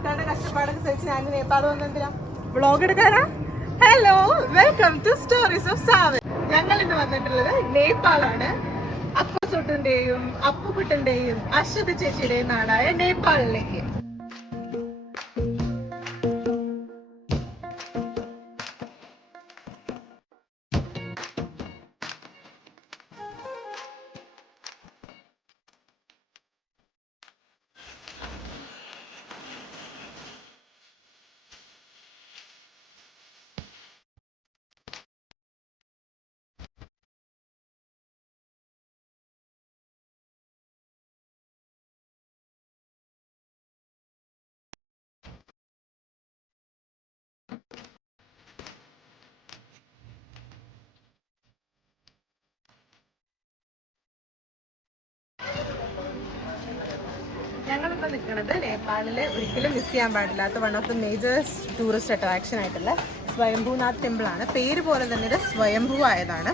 ഇക്കാരുടെ കഷ്ടപ്പാടൊക്കെ സഹിച്ച് ഞാൻ നേപ്പാൾ വന്നെന്തിനാ വ്ളോഗ് എടുക്കാനാ. Hello, welcome to stories of Saavan. ഞങ്ങൾ ഇന്ന് വന്നിട്ടുള്ളത് നേപ്പാളാണ്. അപ്പസുട്ടിന്റെയും അപ്പുകുട്ടന്റെയും അശ്വതി ചേച്ചിയുടെയും നാടായ നേപ്പാളിലേക്ക്. ഞങ്ങളിപ്പോൾ നിൽക്കുന്നത് നേപ്പാളിലെ ഒരിക്കലും മിസ് ചെയ്യാൻ പാടില്ലാത്ത one of the major tourist attraction ആയിട്ടുള്ള സ്വയംഭൂനാഥ് ടെമ്പിളാണ്. പേര് പോലെ തന്നെ ഇത് സ്വയംഭൂ ആയതാണ്.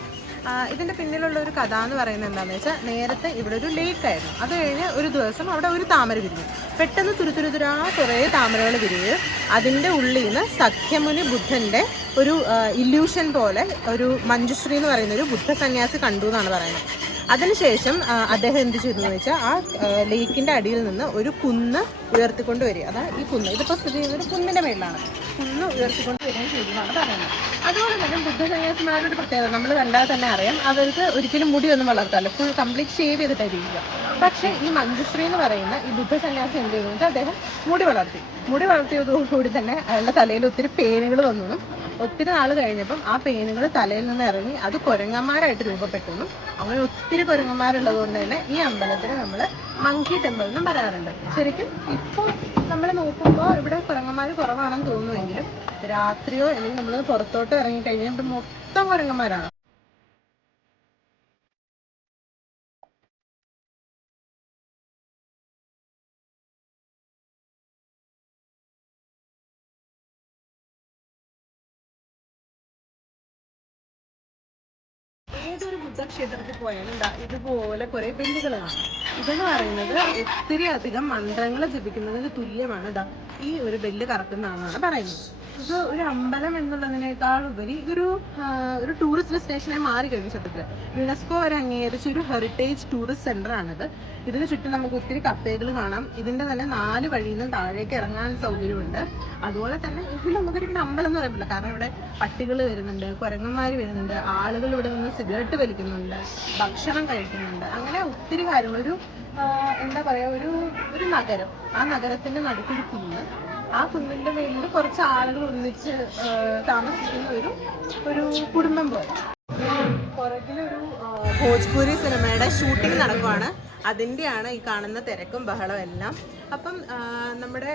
ഇതിൻ്റെ പിന്നിലുള്ള ഒരു കഥ എന്ന് പറയുന്നത് എന്താണെന്ന് വെച്ചാൽ, നേരത്തെ ഇവിടെ ഒരു ലേക്കായിരുന്നു. അത് കഴിഞ്ഞ് ഒരു ദിവസം അവിടെ ഒരു താമര വിരിഞ്ഞു. പെട്ടെന്ന് തുരുതുരുതുരാ കുറേ താമരകൾ വിരിയുകയും അതിൻ്റെ ഉള്ളിൽ നിന്ന് സഖ്യമുനി ബുദ്ധൻ്റെ ഒരു ഇല്യൂഷൻ പോലെ ഒരു മഞ്ജുശ്രീ എന്ന് പറയുന്ന ഒരു ബുദ്ധ സന്യാസി കണ്ടു എന്നാണ് പറയുന്നത്. അതിനുശേഷം അദ്ദേഹം എന്ത് ചെയ്തു എന്ന് വെച്ചാൽ, ആ ലേക്കിൻ്റെ അടിയിൽ നിന്ന് ഒരു കുന്ന് ഉയർത്തിക്കൊണ്ട് വരിക. അതാണ് ഈ കുന്ന്. ഇതിപ്പോൾ സ്ഥിതി ചെയ്യുന്ന ഒരു കുന്നിൻ്റെ മേളിലാണ്. കുന്ന് ഉയർത്തിക്കൊണ്ട് വരികയും ചെയ്തതാണ് പറയുന്നത്. അതുപോലെ തന്നെ ബുദ്ധ സന്യാസിമാരുടെ ഒരു പ്രത്യേകത നമ്മൾ കണ്ടാൽ തന്നെ അറിയാം, അവർക്ക് ഒരിക്കലും മുടിയൊന്നും വളർത്താറില്ല, ഫുൾ കംപ്ലീറ്റ് ഷേവ് ചെയ്തിട്ടായിരിക്കുക. പക്ഷേ ഈ മഞ്ജുശ്രീ എന്ന് പറയുന്ന ഈ ബുദ്ധ സന്യാസി എന്ത് ചെയ്യുന്നത് വെച്ചാൽ, അദ്ദേഹം മുടി വളർത്തിയതോടുകൂടി തന്നെ അയാളുടെ തലയിൽ ഒത്തിരി പേനുകൾ വന്നു. ഒത്തിരി നാൾ കഴിഞ്ഞപ്പം ആ പേനുകൾ തലയിൽ നിന്ന് ഇറങ്ങി അത് കുരങ്ങന്മാരായിട്ട് രൂപപ്പെട്ടു. അങ്ങനെ ഒത്തിരി കുരങ്ങന്മാരുള്ളത് കൊണ്ട് തന്നെ ഈ അമ്പലത്തിന് നമ്മൾ മങ്കി ടെമ്പിൾ എന്നും പറയാറുണ്ട്. ശരിക്കും ഇപ്പോൾ നമ്മൾ നോക്കുമ്പോൾ ഇവിടെ കുരങ്ങന്മാർ കുറവാണെന്ന് തോന്നുമെങ്കിലും രാത്രിയോ അല്ലെങ്കിൽ നമ്മൾ പുറത്തോട്ടോ ഇറങ്ങിക്കഴിഞ്ഞാൽ ഇവിടെ മൊത്തം കുരങ്ങന്മാരാണ്. ഏതൊരു ബുദ്ധക്ഷേത്രത്തിൽ പോയാലും ഇതുപോലെ കുറെ ബെല്ലുകൾ കാണും. ഇതെന്ന് പറയുന്നത് ഒത്തിരി അധികം മന്ത്രങ്ങൾ ജപിക്കുന്നതിന് തുല്യമാണ് ഈ ഒരു ബെല്ല് കറക്കുന്നതാണ് പറയുന്നത്. ഇത് ഒരു അമ്പലം എന്നുള്ളതിനേക്കാൾ ഉപരി ഇതൊരു ടൂറിസ്റ്റ് ഡെസ്റ്റിനേഷനായി മാറിക്കഴിഞ്ഞു. സത്യത്തിൽ യുനെസ്കോ വരെ അംഗീകരിച്ച ഒരു ഹെറിറ്റേജ് ടൂറിസ്റ്റ് സെന്റർ ആണിത്. ഇതിന് ചുറ്റും നമുക്ക് ഒത്തിരി കഫേകൾ കാണാം. ഇതിന്റെ തന്നെ 4 വഴിയിൽ നിന്ന് താഴേക്ക് ഇറങ്ങാൻ സൗകര്യമുണ്ട്. അതുപോലെ തന്നെ ഇത് നമുക്കൊരിക്കലും അമ്പലം എന്ന് പറയുന്നില്ല, കാരണം ഇവിടെ പട്ടികൾ വരുന്നുണ്ട്, കുരങ്ങന്മാർ വരുന്നുണ്ട്, ആളുകൾ ഇവിടെ നിന്ന് സിഗരറ്റ് വലിക്കുന്നുണ്ട്, ഭക്ഷണം കഴിക്കുന്നുണ്ട്. അങ്ങനെ ഒത്തിരി കാര്യങ്ങൾ. എന്താ പറയാ, ഒരു നഗരം. ആ നഗരത്തിന്റെ നടുക്കൊരു കുന്ന്. ആ കുന്നിന്റെ മേലിൽ കുറച്ച് ആളുകൾ ഒന്നിച്ച് താമസിക്കുന്ന ഒരു കുടുംബം പോലെ. പുറകിലൊരു ഭോജ്പൂരി സിനിമയുടെ ഷൂട്ടിംഗ് നടക്കുവാണ്. അതിൻ്റെയാണ് ഈ കാണുന്ന തിരക്കും ബഹളവും എല്ലാം. അപ്പം നമ്മുടെ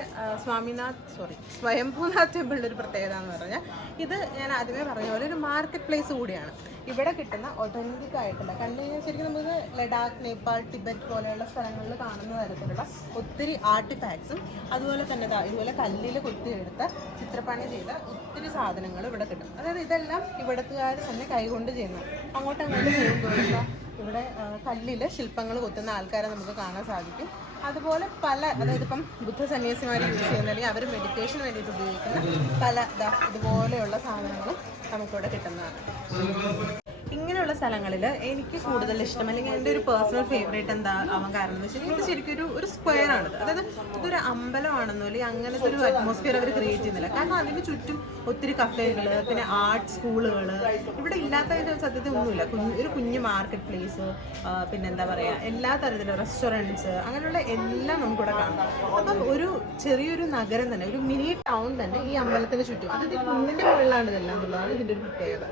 സ്വയംഭൂനാഥ് ടെമ്പിളിൻ്റെ ഒരു പ്രത്യേകത എന്ന് പറഞ്ഞാൽ, ഇത് ഞാൻ ആദ്യമേ പറഞ്ഞ പോലെ ഒരു മാർക്കറ്റ് പ്ലേസ് കൂടിയാണ്. ഇവിടെ കിട്ടുന്ന ഒതൻറ്റിക് ആയിട്ടുള്ള കണ്ടു കഴിഞ്ഞാൽ ശരിക്കും നമുക്ക് ലഡാക്ക്, നേപ്പാൾ, ടിബറ്റ് പോലെയുള്ള സ്ഥലങ്ങളിൽ കാണുന്ന തരത്തിലുള്ള ഒത്തിരി ആർട്ടിഫാക്ട്സും അതുപോലെ തന്നെ ഇതുപോലെ കല്ലിൽ കൊത്തിയെടുത്ത ചിത്രപ്പണി ചെയ്ത ഒത്തിരി സാധനങ്ങൾ ഇവിടെ കിട്ടും. അതായത് ഇതെല്ലാം ഇവിടത്തുകാർ തന്നെ കൈകൊണ്ട് ചെയ്യുന്നത്. അങ്ങോട്ടും പോകുമ്പോൾ ഇവിടെ കല്ലിൽ ശില്പങ്ങൾ കൊത്തുന്ന ആൾക്കാരെ നമുക്ക് കാണാൻ സാധിക്കും. അതുപോലെ അതായത് ഇപ്പം ബുദ്ധ സന്യാസിമാർ യൂസ് ചെയ്യുന്ന അല്ലെങ്കിൽ അവർ മെഡിറ്റേഷന് വേണ്ടിയിട്ട് ഉപയോഗിക്കുന്ന ഇതുപോലെയുള്ള സാധനങ്ങളും നമുക്കിവിടെ കിട്ടുന്നതാണ്. ഇങ്ങനെയുള്ള സ്ഥലങ്ങളിൽ എനിക്ക് കൂടുതൽ ഇഷ്ടം, അല്ലെങ്കിൽ എൻ്റെ ഒരു പേഴ്സണൽ ഫേവറേറ്റ് എന്താ ആവാൻ കാരണം എന്ന് വെച്ചാൽ, ഇത് ശരിക്കും ഒരു സ്ക്വയർ ആണിത്. അതായത് ഇതൊരു അമ്പലമാണെന്നോ അല്ലെങ്കിൽ അങ്ങനത്തെ ഒരു അറ്റ്മോസ്ഫിയർ അവർ ക്രിയേറ്റ് ചെയ്യുന്നില്ല. കാരണം അതിന് ചുറ്റും ഒത്തിരി കഫേകൾ, പിന്നെ ആർട്ട് സ്കൂളുകൾ ഇവിടെ ഇല്ലാത്ത സത്യത്തിൽ ഒന്നുമില്ല. ഒരു കുഞ്ഞു മാർക്കറ്റ് പ്ലേസ്, പിന്നെ എന്താ പറയുക, എല്ലാ തരത്തിലും റെസ്റ്റോറൻറ്റ്സ്, അങ്ങനെയുള്ള എല്ലാം നമുക്കിവിടെ കാണാം. അപ്പം ഒരു ചെറിയൊരു നഗരം തന്നെ, ഒരു മിനി ടൗൺ തന്നെ ഈ അമ്പലത്തിന് ചുറ്റും. അതായത് കുന്നിൻ്റെ മുകളിലാണ് ഇതെല്ലാം എന്നുള്ളതാണ് ഇതിൻ്റെ ഒരു പ്രത്യേകത.